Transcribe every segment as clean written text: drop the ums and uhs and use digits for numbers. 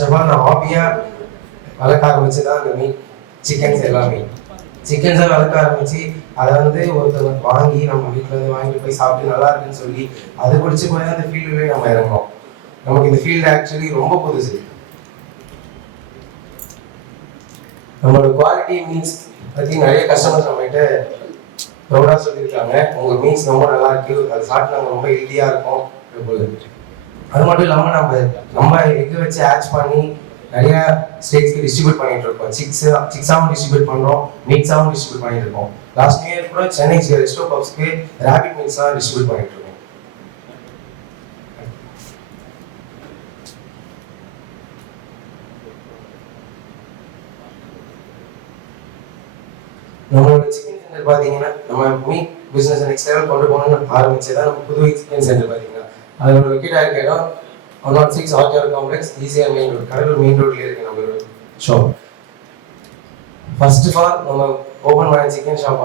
நான் ஹாபியாக வளர்க்க ஆரம்பிச்சு தான் அந்த மீட் சிக்கன்ஸ் எல்லாமே சிக்கன்ஸை வளர்க்க ஆரம்பிச்சு அதை ஒருத்தவங்க வாங்கி நம்ம வீட்டில் வாங்கிட்டு போய் சாப்பிட்டு நல்லா இருக்குன்னு சொல்லி அது பிடிச்சி போய் அந்த ஃபீல்டுலேயே நம்ம இறங்கணும். நமக்கு இந்த ஃபீல்டு ஆக்சுவலி ரொம்ப புதுசு. நம்மளோட குவாலிட்டி மீன்ஸ் பற்றி நிறைய கஸ்டமர்ஸ் நம்மகிட்ட ப்ரௌடாக சொல்லியிருக்காங்க. உங்கள் மீன்ஸ் ரொம்ப நல்லா இருக்கு, அது சாப்பிட்டு நாங்கள் ரொம்ப ஹெல்த்தியாக இருக்கோம். அது மட்டும் இல்லாமல் நம்ம எக் வச்சு ஆட்ச் பண்ணி நிறைய ஸ்டேட்ஸ்க்கு டிஸ்ட்ரிபியூட் பண்ணிட்டு இருக்கோம். சிக்ஸாகவும் டிஸ்ட்ரிபியூட் பண்ணுறோம், மீட்ஸாகவும் டிஸ்ட்ரிபியூட் பண்ணிட்டு இருக்கோம். லாஸ்ட் நியூ இயர் கூட சென்னை ரெஸ்டோ பப்ஸ்க்கு ரேபிட் மீட்ஸாக டிஸ்ட்ரிபியூட் பண்ணிட்டு இருக்கோம். நம்மளோட சிக்கன் சென்டர் பார்த்தீங்கன்னா நம்ம மீட் பிஸ்னஸ் நெக்ஸ்ட் லெவல் கொண்டு போகணும்னு ஆரம்பிச்சதான் நம்ம புதுவை சிக்கன் சென்டர் பார்த்தீங்கன்னா அதோட லொக்கேட் ஆகிருக்க இடம் 106 ஆர்டிஆர் காம்ப்ளெக்ஸ் ஈஸியாக மெயின் ரோடு கடலூர் மெயின் ரோட்லேயே இருக்கு நம்மளோட ஷாப். ஃபர்ஸ்ட் ஆஃப் ஆல் நம்ம ஓப்பன் பண்ண chicken shop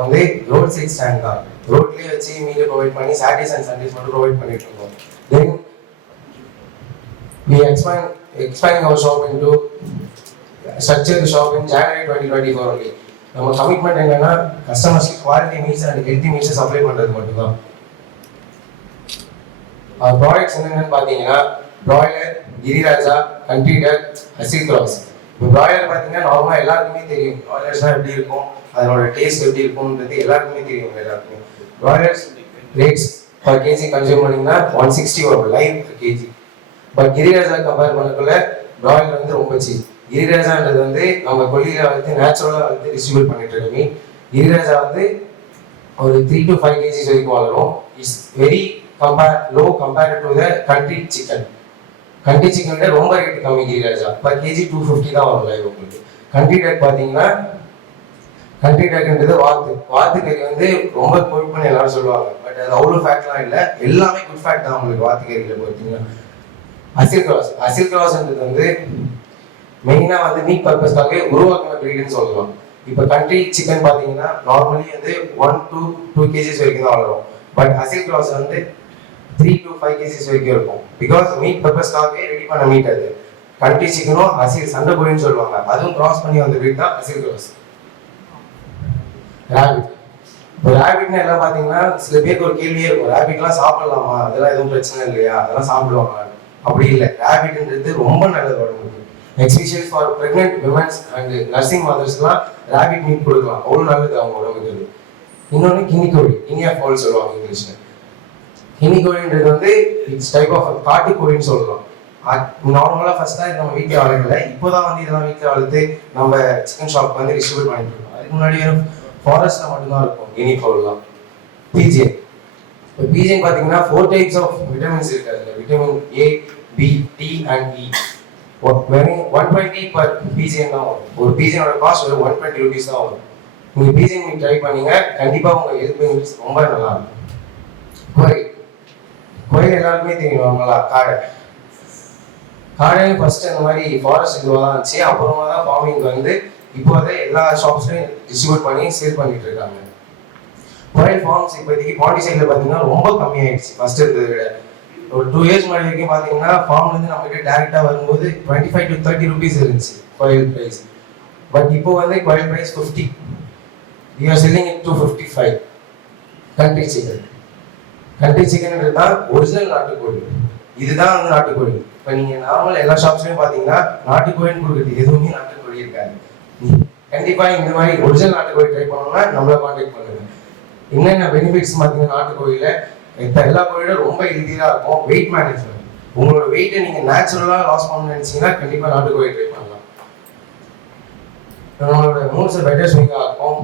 road side stand தான். ரோட்லேயே வச்சு மீட் ப்ரொவைட் பண்ணி சாட்டர்டேஸ் அண்ட் சண்டேஸ் மட்டும் ப்ரொவைட் பண்ணிட்டு இருக்கோம். Then we expanding our shop into structure the shop in January 2024 only. நம்ம கமிட்மெண்ட் என்னன்னா கஸ்டமர்ஸ்க்கு quality meals and healthy meals supply பண்றது மட்டும்தான். ப்ராடக்ட்ஸ் என்னென்னு பார்த்தீங்கன்னா broiler, Giriraja, country duck, Aseel cross. இப்போ பிராய்லர் பார்த்தீங்கன்னா நார்மலாக எல்லாருக்குமே தெரியும் பிராய்லர்ஸ்லாம் எப்படி இருக்கும், அதனோட டேஸ்ட் எப்படி இருக்கும்ன்றது எல்லாருக்குமே தெரியும். எல்லாருக்குமே broilers rates per KG consume பண்ணிங்கன்னா 160 வரும் live per KG. But Giriraja compare பண்ணக்குள்ள பிராய்லர் ரொம்ப சீப். கிரிராஜான்றது நம்ம கொல்லியில் நேச்சுரலாக டிஸ்ட்ரிபியூட் பண்ணிட்டு இருக்கோமே. கிரிராஜா ஒரு 3 to 5 kg வரைக்கும் வளரும். It's very low compared to the country chicken. Country chicken ரொம்ப ரேட் கம்மி. கிரிராஜா பர் கேஜி 250 தான் வரும் லைவ் உங்களுக்கு. கண்ட்ரி டக் பார்த்தீங்கன்னா கண்ட்ரி டக்ன்றது வாத்து கறி ரொம்ப கொழுப்புன்னு எல்லாரும் சொல்லுவாங்க. பட் அது அவ்வளோ ஃபேட்லாம் இல்லை, எல்லாமே குட் ஃபேட் தான் உங்களுக்கு வாத்து கறியில் பார்த்தீங்கன்னா. அசில் கிராஸ்ன்றது மெயினாக மீட் பர்பஸ்க்காகவே உருவாக்கின ப்ரீடுன்னு சொல்லலாம். இப்போ கண்ட்ரி சிக்கன் பார்த்தீங்கன்னா நார்மலி 1 to 2 kg வரைக்கும் தான் வளரும். But Aseel cross 3 to 5 kg வரைக்கும் இருக்கும். பிகாஸ் மீட் பர்பஸ்க்காகவே ரெடி பண்ண மீட் அது. கண்ட்ரி சிக்கனும் அசில் சண்டை கோழின்னு சொல்லுவாங்க, அதுவும் கிராஸ் பண்ணி வந்த ப்ரீட் தான் அசில் கிராஸ். ரேபிட். இப்போ ரேபிட்னு எல்லாம் பார்த்தீங்கன்னா சில பேருக்கு ஒரு கேள்வியே இருக்கும், ரேபிட்லாம் சாப்பிடலாமா, அதெல்லாம் எதுவும் பிரச்சனை இல்லையா, அதெல்லாம் சாப்பிடுவாங்க. அப்படி இல்லை, ரேபிட்ன்றது ரொம்ப நல்லது உடம்புக்கு. Especially for pregnant womens and nursing மதர்ஸ்லாம் ரேபிட் மீட் கொடுக்கலாம், அவ்வளோ நல்லது அவங்க உடம்புக்கு. இன்னொன்று கினிக்கோழி, கினியா ஃபால் சொல்லுவாங்க இங்கிலீஷ்ல. கினிக்கோழின்றது இட்ஸ் டைப் ஆஃப் காட்டுக்கோழின்னு சொல்லலாம். நார்மலாக ஃபர்ஸ்ட்டாக இது நம்ம வீட்டில் வளர்க்கல, இப்போதான் இதெல்லாம் வீட்டில் வளர்த்து நம்ம சிக்கன் ஷாப் டிஸ்ட்ரிபியூட் பண்ணிட்டு இருக்கோம். அதுக்கு முன்னாடி ஃபாரஸ்ட்ல மட்டும்தான் இருக்கும் கினி ஃபவுல்லாம். பிஜிஎன். இப்போ பிஜிஎன் பார்த்தீங்கன்னா 4 types ஆஃப் விட்டமின்ஸ் இருக்கு. அதில் vitamin A, B, D and E. 120 per பிஜிஎன் தான் வரும். ஒரு பிஜிஎனோட காஸ்ட் 120 rupees தான் வரும். நீங்கள் பிஜிஎன் நீங்கள் ட்ரை பண்ணீங்க, கண்டிப்பாக உங்கள் ஹெல்த் பெனிஃபிட்ஸ் ரொம்ப நல்லா இருக்கும். கோயில் எல்லாருக்குமே தெரியும் நார்மலா காடையும் ஃபர்ஸ்ட் அந்த மாதிரி ஃபாரஸ்ட் இதுவாக தான் இருந்துச்சு. அப்புறமா தான் ஃபார்மிங் இப்போ எல்லா ஷாப்ஸ்லையும் டிஸ்ட்ரிபியூட் பண்ணி சேல் பண்ணிட்டு இருக்காங்க. கோயில் ஃபார்ம்ஸ் இப்போதைக்கு பாண்டிச்சேரியில் பார்த்தீங்கன்னா ரொம்ப கம்மியாயிடுச்சு ஃபர்ஸ்ட் இருந்ததை விட. ஒரு 2 years முன்னாடி வரைக்கும் பார்த்தீங்கன்னா ஃபார்ம்லேருந்து நம்ம கிட்ட டேரெக்டாக வரும்போது 25 to 30 rupees இருந்துச்சு கோயில் ப்ரைஸ். பட் இப்போ கோயில் price 50. we are selling it to 55. Country சிக்கன்ன்றது தான் ஒரிஜினல் நாட்டுக்கோழி. இதுதான் நாட்டுக்கோழி. இப்போ நீங்கள் நார்மல் எல்லா ஷாப்ஸ்லையும் பார்த்தீங்கன்னா நாட்டுக்கோழின்னு கொடுக்குறது எதுவுமே நாட்டுக்கோழி இருக்காது. கண்டிப்பாக இந்த மாதிரி ஒரிஜினல் நாட்டுக்கோழி ட்ரை பண்ணோம்னா நம்மளை கான்டாக்ட் பண்ணுங்க. என்னென்ன பெனிஃபிட்ஸ் பார்த்தீங்கன்னா நாட்டுக்கோழியில் எல்லா கோழியும் ரொம்ப ஹெல்த்தியாக இருக்கும். வெயிட் மேனேஜ்மெண்ட், உங்களோட வெயிட்டை நீங்கள் நேச்சுரலாக லாஸ் பண்ணணும்னு நினைச்சீங்கன்னா கண்டிப்பாக நாட்டுக்கோழி ட்ரை பண்ணலாம். நம்மளோட மூவ்ஸ் பெட்டர் ஸ்விங்காக இருக்கும்.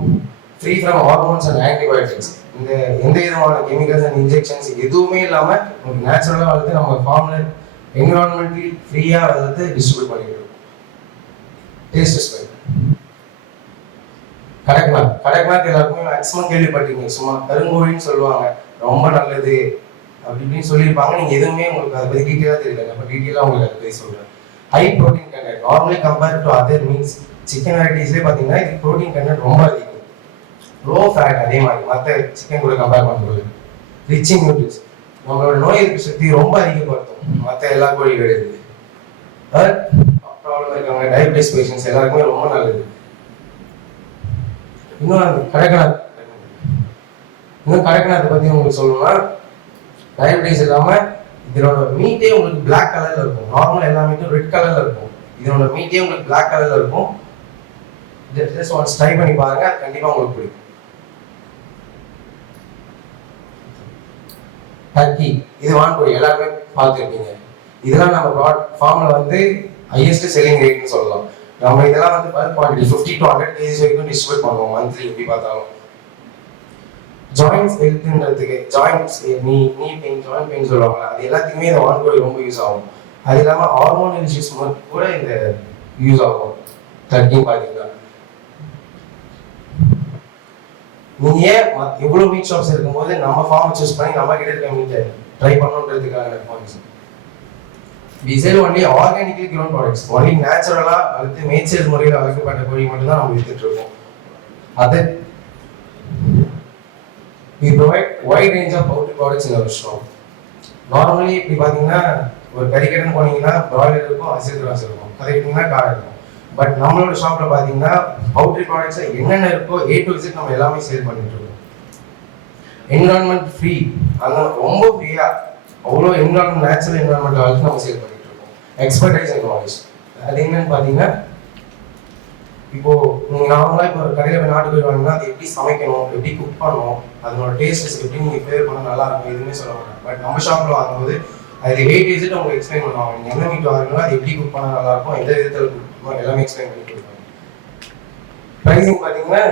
Free from hormones and antibiotics. இந்த எந்த விதமான கெமிக்கல்ஸ் அண்ட் இன்ஜெக்ஷன்ஸ் எதுவுமே இல்லாமல் உங்களுக்கு நேச்சுரலாக நம்ம ஃபார்மில் என்விரான்மெண்ட்லி ஃப்ரீயாக டிஸ்ட்ரிபியூட் பண்ணிட்டு இருக்கோம். Taste smell. கடக்நாத் எல்லாருக்குமே மேக்ஸிமம் கேள்விப்பட்டீங்க. சும்மா கருங்கோழின்னு சொல்லுவாங்க, ரொம்ப நல்லது அப்படி இப்படின்னு சொல்லியிருப்பாங்க. நீங்கள் எதுவுமே உங்களுக்கு அதை பற்றி டீட்டெயிலாக தெரியல. நம்ம டீட்டெயிலாக உங்களுக்கு அதை பற்றி சொல்கிறேன். High protein content. Normally compare to other means chicken வெரைட்டிஸ்லேயே பார்த்தீங்கன்னா இது ப்ரோட்டீன் கண்டென்ட் ரொம்ப அதிகம். லோ ஃபேட், அதே மாதிரி மற்ற சிக்கன் கூட கம்பேர் பண்ணுறது. ரிச் இன் நியூட்ரிஷன், நம்மளோட நோய் எதிர்ப்பு சக்தி ரொம்ப அதிகப்படுத்தும் மற்ற எல்லா கோழிகளும். ப்ராப்ளம் இருக்காங்க, டயபிட்டிஸ் பேஷண்ட்ஸ் எல்லாருக்குமே ரொம்ப நல்லது. இன்னும் கடற்கநாத்தை பற்றி உங்களுக்கு சொல்லணும்னா, டயபிட்டிஸ் இல்லாமல் இதனோட மீட்டே உங்களுக்கு பிளாக் கலரில் இருக்கும். நார்மலாக எல்லா மீட்டும் ரெட் கலரில் இருக்கும். இதனோட மீட்டே உங்களுக்கு பிளாக் கலரில் இருக்கும். ஜஸ்ட் ஒன்ஸ் ட்ரை பண்ணி பாருங்க, அது கண்டிப்பாக உங்களுக்கு பிடிக்கும். டர்க்கி, இது வான்கோழி எல்லாருமே பார்த்துருப்பீங்க. இதெல்லாம் நம்ம ப்ராட் ஃபார்மில் வந்து ஹையஸ்ட் செல்லிங் ரேட்னு சொல்லலாம். நம்ம இதெல்லாம் வந்து பல்க் குவான்டிட்டி 50 to 100 kg வரைக்கும் டிஸ்ட்ரிபியூட் பண்ணுவோம் மந்த்லி. எப்படி பார்த்தாலும் ஜாயின்ட்ஸ் ஹெல்த்ன்றதுக்கு, ஜாயின்ட்ஸ் நீ பெயின், ஜாயின்ட் பெயின் சொல்லுவாங்க, அது எல்லாத்துக்குமே இந்த வான்கோழி ரொம்ப யூஸ் ஆகும். அது இல்லாமல் ஹார்மோனல் இஷ்யூஸ் கூட இந்த யூஸ் ஆகும். டர்க்கின்னு பார்த்தீங்கன்னா நீங்க ஏன் இவ்வளவு மீட் ஷாப்ஸ் இருக்கும்போது நம்ம ஃபார்ம் சூஸ் பண்ணி நம்ம கிட்ட இருக்க மீட்டை ட்ரை பண்ணணுன்றதுக்காக points. We sell only organically grown products. Only நேச்சுரலா வளர்த்து மேய்ச்சல் முறையில் வளர்க்கப்பட்ட கோழி மட்டும் தான் நம்ம வித்துட்டு இருக்கோம். அது we provide wide range of poultry products in our shop. Normally இப்படி பாத்தீங்கன்னா ஒரு கறிக்கடைன்னு போனீங்கன்னா பிராய்லர் இருக்கும், அசல் கிராஸ் இருக்கும், கரெக்டுங்களா காடை இருக்கும். பட் நம்மளோட ஷாப்ல பாத்தீங்கன்னா பவுல்ட்ரி ப்ராடக்ட்ஸ் என்னென்ன இருக்கோ A to Z நம்ம எல்லாமே சேல் பண்ணிட்டு இருக்கோம். என்விரான்மெண்ட் ஃப்ரீ, அங்க ரொம்ப ஃப்ரீயா அவ்வளோ என்விரான்மெண்ட், நேச்சுரல் என்விரான்மெண்ட் வளர்த்து நம்ம சேல் பண்ணிட்டு இருக்கோம். Expertise and knowledge. அது என்னன்னு பாத்தீங்கன்னா, இப்போ நீங்க நார்மலா இப்போ கடையில போய் நாட்டுக்கோழி வாங்கினா அது எப்படி சமைக்கணும், எப்படி குக் பண்ணணும், அதனோட டேஸ்ட் எப்படி நீங்க ப்ரிப்பேர் பண்ணா நல்லா இருக்கும் எதுவுமே சொல்ல மாட்டாங்க. பட் நம்ம ஷாப்ல வாங்கும்போது அது A to Z உங்களுக்கு எக்ஸ்பிளைன் பண்ணுவாங்க. நீங்க என்ன மீட் வாங்குறீங்களோ அது எப்படி குக் பண்ணா நல்லா இருக்கும், எந்த விதத்துல எல்லாமே எக்ஸ்பிளைன் பண்ணி கொடுப்பாங்க. ப்ரைசிங் பார்த்தீங்கன்னா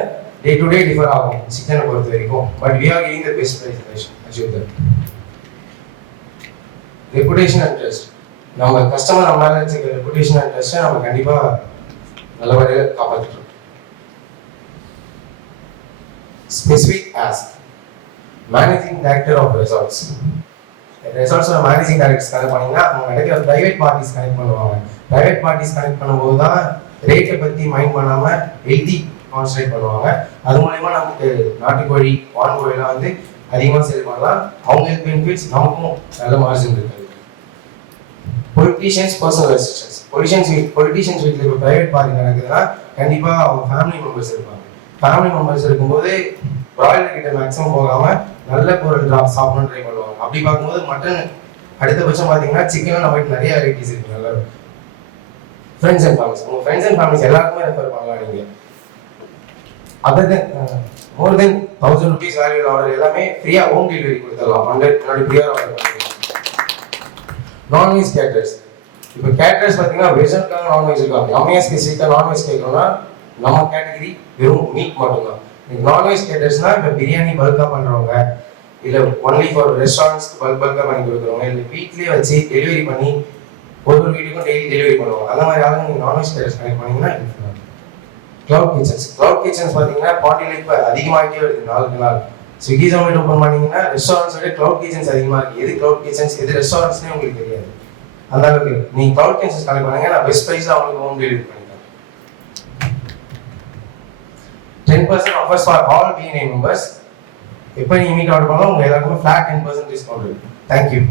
டே டு டே டிஃபர் ஆகும் சிக்கனை பொறுத்த வரைக்கும். But we are giving the best price. Achieve that. Reputation and trust, நம்ம கஸ்டமர் நம்ம மேலே வச்சுக்கிற ரெப்புடேஷன் அண்ட் ட்ரஸ்ட்டை நம்ம கண்டிப்பாக நல்லபடியாக காப்பாற்றிட்டோம். Specific ask managing director of resorts. ரெசார்ட்ஸோட மேனேஜிங் டைரக்டர்ஸ் கனெக்ட் பண்ணிங்கன்னா அவங்க கிடைக்கிற ப்ரைவேட் பார்ட்டிஸ் கனெக்ட் பண்ணுவாங்க. ப்ரைவேட் பார்ட்டிஸ் கனெக்ட் பண்ணும்போது தான் ரேட்டை பற்றி மைண்ட் பண்ணாமல் ஹெல்தி கான்சன்ட்ரேட் பண்ணுவாங்க. அது மூலயமா நமக்கு நாட்டுக்கோழி, வான்கோழிலாம் வந்து அதிகமாக சேல் பண்ணலாம். அவங்களுக்கு பெனிஃபிட்ஸ், நமக்கும் நல்ல மார்ஜின் இருக்குது. Politicians, personal assistance. பொலிட்டீஷியன்ஸ் வீட்டில் இப்போ ப்ரைவேட் பார்ட்டி நடக்குதுன்னா கண்டிப்பாக அவங்க ஃபேமிலி மெம்பர்ஸ் இருப்பாங்க. ஃபேமிலி மெம்பர்ஸ் இருக்கும்போது ப்ராய்லர் கிட்ட மேக்ஸிமம் போகாமல் நல்ல பொருள் சாப்பிடணும்னு ட்ரை பண்ணுவாங்க. அப்படி பார்க்கும்போது மட்டன் அடுத்தபட்சம் பார்த்தீங்கன்னா சிக்கனில் நம்ம நிறைய வெரைட்டிஸ் இருக்கு. நல்லா ஃப்ரெண்ட்ஸ் அண்ட் ஃபேமிலிஸ், உங்கள் ஃப்ரெண்ட்ஸ் அண்ட் ஃபேமிலிஸ் எல்லாருக்குமே ரெஃபர் பண்ணலாம். நீங்கள் அதர் தென் மோர் தென் 1000 rupees வேல்யூ ஆர்டர் எல்லாமே ஃப்ரீயாக ஹோம் டெலிவரி கொடுத்துடலாம். 100 முன்னாடி ஃப்ரீயாக ஆர்டர் பண்ணிக்கலாம். நான்வெஜ் கேட்டர்ஸ், இப்போ கேட்டர்ஸ் பார்த்தீங்கன்னா வெஜ் இருக்காங்க, நான்வெஜ் இருக்காங்க. நம்ம ஸ்பெசிஃபிக்காக நான்வெஜ் கேட்குறோம்னா நம்ம கேட்டகரி வெறும் மீட் மட்டும்தான். நான்வெஜ் கேட்டர்ஸ்னா இப்போ பிரியாணி பல்காக பண்ணுறவங்க, இல்லை ஒன்லி ஃபார் ரெஸ்டாரண்ட்ஸ்க்கு பல்காக பண்ணி கொடுக்குறவங்க, இல்லை வீட்லேயே வச்சு டெலிவரி பண்ணி ஒரு வீட்டுக்கும் டெய்லி டெலிவரி பண்ணுவாங்க. அந்த மாதிரி ஆளுங்க நீங்கள் நான்வெஜ் கேட்டர்ஸ் கனெக்ட் பண்ணிங்கன்னா கிளவுட் கிச்சன்ஸ். கிளவுட் கிச்சன்ஸ் பார்த்தீங்கன்னா பாண்டியில் இப்போ அதிகமாகிட்டே வருது நாளுக்கு நாள். ஸ்விக்கி ஜொமேட்டோ ஓப்பன் பண்ணிங்கன்னா ரெஸ்டாரண்ட்ஸோட கிளவுட் கிச்சன்ஸ் அதிகமாக இருக்குது. எது கிளவுட் கிச்சன்ஸ் எது ரெஸ்டாரண்ட்ஸ்னே உங்களுக்கு தெரியாது. அந்த அளவுக்கு நீங்கள் கிளவுட் கிச்சன்ஸ் கனெக்ட் பண்ணுங்க, நான் பெஸ்ட் ப்ரைஸில் அவங்களுக்கு ஹோம் டெலிவரி பண்ணிட்டேன். 10% offers for all BNI members. எப்போ நீங்கள் மீட் ஆர்டர் பண்ணாலும் உங்கள் எல்லாருக்குமே ஃபிளாட் 10% டிஸ்கவுண்ட் இருக்குது. தேங்க்யூ.